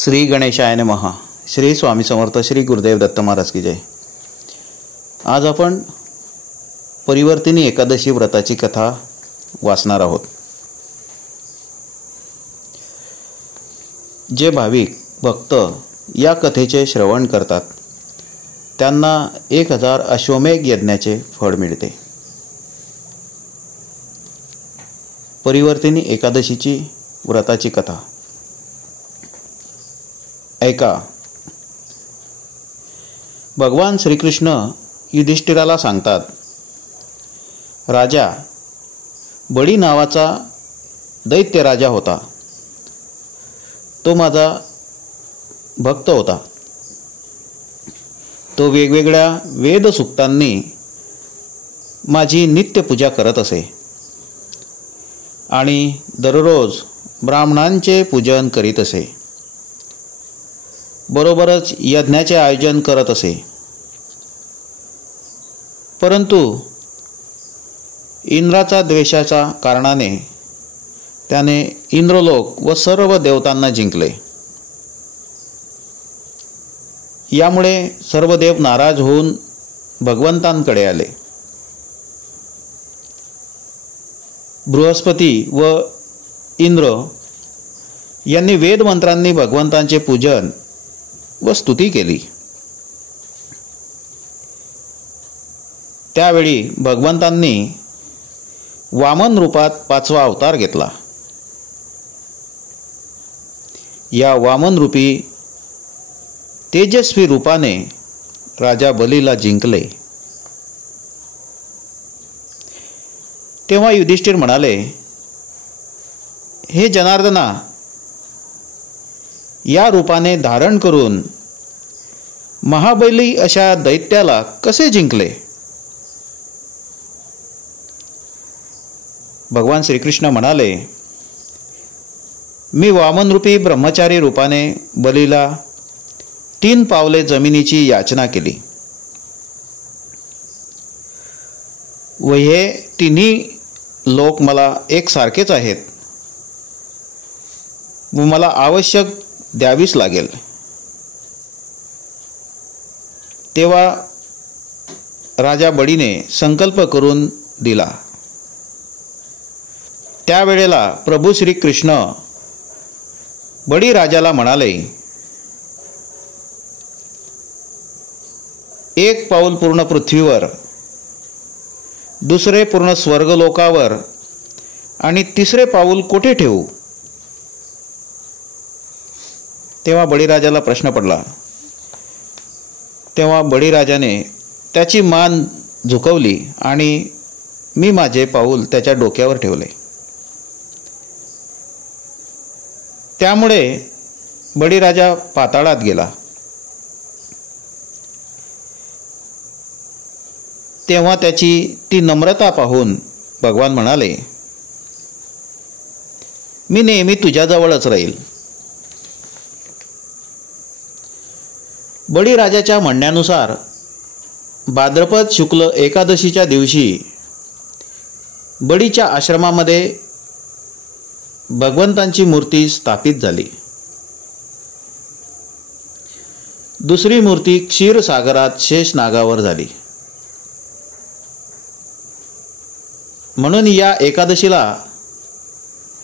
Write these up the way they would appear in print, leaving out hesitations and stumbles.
श्री गणेशाय नमः. श्री स्वामी समर्थ. श्री गुरुदेव दत्त महाराज की जय. आज आपण परिवर्तिनी एकादशी व्रताची कथा वाचणार आहोत. जे भाविक भक्त या कथेचे श्रवण करतात त्यांना 1000 अश्वमेघ यज्ञाचे फळ मिळते. परिवर्तिनी एकादशीची व्रताची कथा ऐका. भगवान श्रीकृष्ण युधिष्ठिराला सांगतात, राजा, बळी नावाचा दैत्य राजा होता. तो माझा भक्त होता. तो वेगवेगळ्या वेदसूक्तांनी माझी नित्य पूजा करत असे आणि दररोज ब्राह्मणांचे पूजन करीत असे. बरोबरच यज्ञाचे आयोजन करत असे. परंतु इंद्राचा द्वेषाच्या कारणाने त्याने इंद्रलोक व सर्व देवतांना जिंकले. यामुळे सर्व देव नाराज होऊन भगवंतांकडे आले. बृहस्पती व इंद्र यांनी वेदमंत्रांनी भगवंतांचे पूजन व स्तुती केली. त्यावेळी भगवंतांनी वामन रूपात 5वा अवतार घेतला. या वामन रूपी तेजस्वी रूपाने राजा बलीला जिंकले. तेव्हा युधिष्ठिर म्हणाले, हे जनार्दना, या रूपाने धारण करून महाबली अशा दैत्याला कसे जिंकले? भगवान श्रीकृष्ण म्हणाले, मी वामनरूपी ब्रह्मचारी रूपाने बलीला 3 पावले जमिनीची याचना केली व हे तिन्ही लोक मला एकसारखेच आहेत व मला आवश्यक द्यावीच लागेल. तेव्हा राजा बळीने संकल्प करून दिला. त्यावेळेला प्रभू श्रीकृष्ण बळी राजाला म्हणाले, 1 पाऊल पूर्ण पृथ्वीवर, दुसरे पूर्ण स्वर्गलोकावर आणि 3रे पाऊल कोठे ठेवू? तेव्हा बळीराजाला प्रश्न पडला. तेव्हा बळीराजाने त्याची मान झुकवली आणि मी माझे पाऊल त्याच्या डोक्यावर ठेवले. त्यामुळे बळीराजा पाताळात गेला. तेव्हा त्याची ती नम्रता पाहून भगवान म्हणाले, मी नेहमी तुझ्याजवळच राहील. बळीराजाच्या म्हणण्यानुसार भाद्रपद शुक्ल एकादशीच्या दिवशी बळीच्या आश्रमामध्ये भगवंतांची मूर्ती स्थापित झाली. दुसरी मूर्ती क्षीरसागरात शेषनागावर झाली. म्हणून या एकादशीला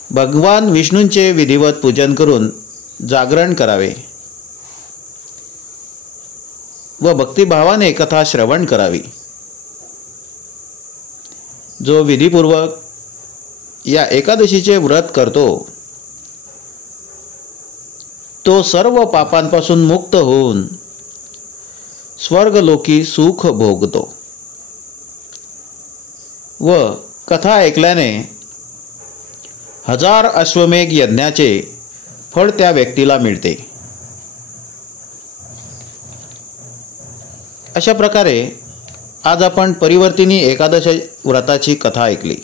भगवान विष्णूंचे विधिवत पूजन करून जागरण करावे व भक्तिभावाने कथा श्रवण करावी. जो विधीपूर्वक या एकादशीचे व्रत करतो तो सर्व पापांपासून मुक्त होऊन स्वर्गलोकी सुख भोगतो व कथा ऐकल्याने 1000 अश्वमेघ यज्ञाचे फळ त्या व्यक्तीला मिळते. अशा प्रकारे आज आपण परिवर्तिनी एकादशी व्रताची कथा ऐकली.